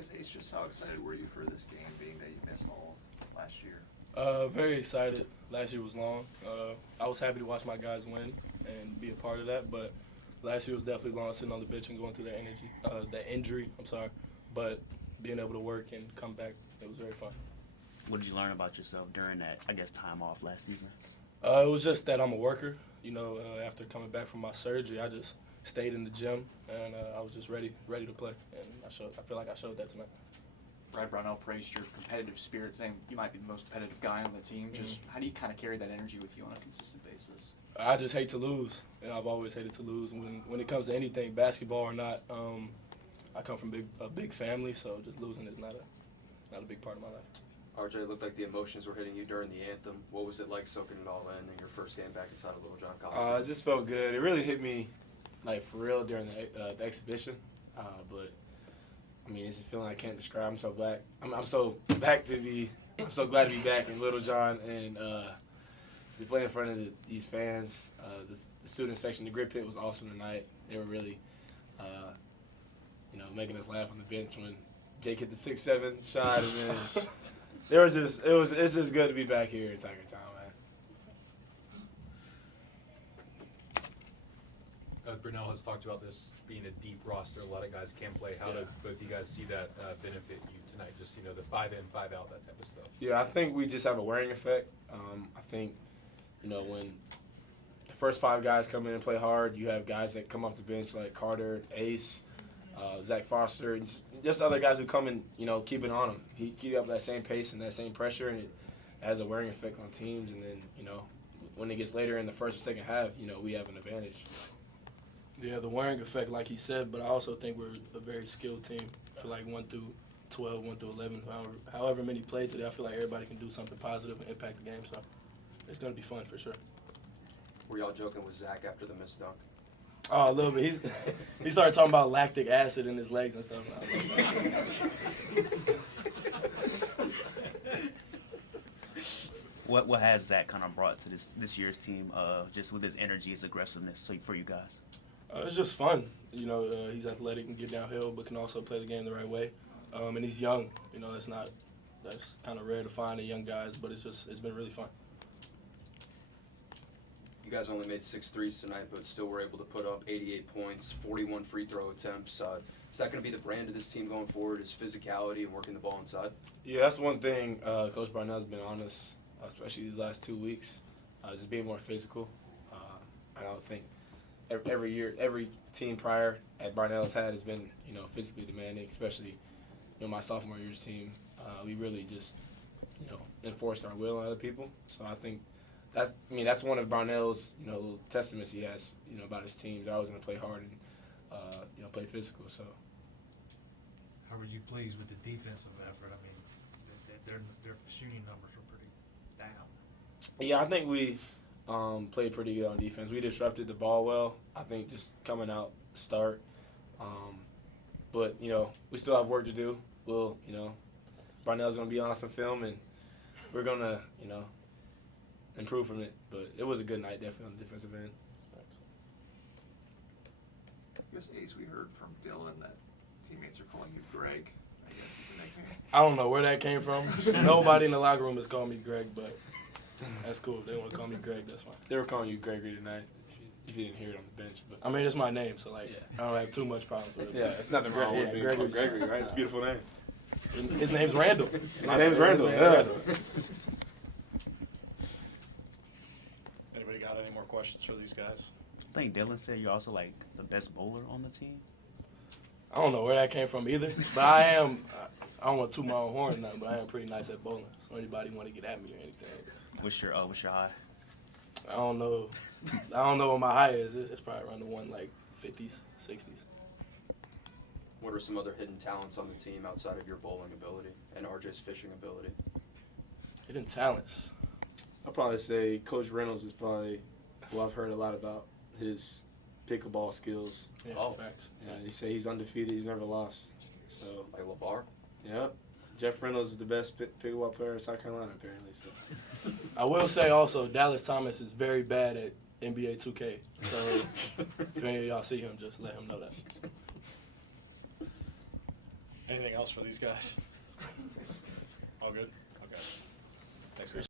guess, Ace, just how excited were you for this game, being that you missed all of last year? Very excited. Last year was long. I was happy to watch my guys win and be a part of that, but last year was definitely long, sitting on the bench and going through the injury. But being able to work and come back, it was very fun. What did you learn about yourself during that, I guess, time off last season? It was just that I'm a worker. After coming back from my surgery, I just stayed in the gym, and I was just ready to play. And I feel like I showed that tonight. Brad Brownell praised your competitive spirit, saying you might be the most competitive guy on the team. Just how do you kind of carry that energy with you on a consistent basis? I just hate to lose. I've always hated to lose. When it comes to anything, basketball or not, I come from a big family, so just losing is not a big part of my life. RJ, it looked like the emotions were hitting you during the anthem. What was it like soaking it all in your first game back inside of Little John Coliseum? It just felt good. It really hit me, like, for real during the exhibition. But I mean, it's a feeling I can't describe. I'm so glad. I'm so glad to be back in Little John and to play in front of these fans. The student section, the Grit Pit was awesome tonight. They were really, making us laugh on the bench when Jake hit the 6-7 shot, and then it's just good to be back here in Tiger Town, man. Brunel has talked about this being a deep roster. A lot of guys can play. How did both of you guys see that benefit you tonight? Just, the 5 in, 5 out, that type of stuff. Yeah, I think we just have a wearing effect. I think, when the first 5 guys come in and play hard, you have guys that come off the bench like Carter, Ace, Zach Foster, and just other guys who come and, keep it on them. Keep up that same pace and that same pressure, and it has a wearing effect on teams. And then, when it gets later in the first or second half, we have an advantage. Yeah, the wearing effect, like he said, but I also think we're a very skilled team. I feel like 1 through 12, 1 through 11, however many played today, I feel like everybody can do something positive and impact the game. So it's going to be fun for sure. Were y'all joking with Zach after the missed dunk? Oh, a little bit. He started talking about lactic acid in his legs and stuff. What has Zach kind of brought to this year's team, just with his energy, his aggressiveness for you guys? It's just fun. He's athletic and get downhill, but can also play the game the right way. And he's young. That's kind of rare to find in young guys, but it's been really fun. You guys only made 6 threes tonight, but still were able to put up 88 points, 41 free throw attempts. Is that going to be the brand of this team going forward, is physicality and working the ball inside? Yeah, that's one thing Coach Barnell's been on us, especially these last 2 weeks, just being more physical. I don't think every year, every team prior at Barnell's has been, physically demanding, especially, my sophomore year's team. We really just, enforced our will on other people. So I think that's one of Barnell's, little testaments he has, about his teams. They're always going to play hard and, play physical. So. How were you pleased with the defensive effort? I mean, their shooting numbers were pretty down. Yeah, I think we played pretty good on defense. We disrupted the ball well. I think just coming out start. But, we still have work to do. We'll, Barnell's going to be on some film, and we're going to, improve from it. But it was a good night, definitely, on the defensive end. I guess, Ace, we heard from Dylan that teammates are calling you Greg. I guess is the nickname. I don't know where that came from. Nobody in the locker room has called me Greg, but that's cool. If they want to call me Greg, that's fine. They were calling you Gregory tonight, if you didn't hear it on the bench. But I mean, it's my name, so, I don't have too much problems with it. Yeah, it's nothing wrong with being called Gregory, right? It's a beautiful name. His name's Randall. My name's Randall, yeah. Anybody got any more questions for these guys? I think Dylan said you're also, like, the best bowler on the team. I don't know where that came from either, but I don't want to toot my own horn or nothing, but I am pretty nice at bowling. So anybody want to get at me or anything. What's your high? I don't know what my high is. It's probably around the 50s, 60s. What are some other hidden talents on the team outside of your bowling ability and RJ's fishing ability? Hidden talents. I'll probably say Coach Reynolds is probably who I've heard a lot about, his pickleball skills. Yeah, facts. Yeah, they say he's undefeated. He's never lost. So Like LeVar? yeah, Jeff Reynolds is the best pickleball player in South Carolina, apparently. So I will say also, Dallas Thomas is very bad at NBA 2K. So if any of y'all see him, just let him know that. Anything else for these guys? All good?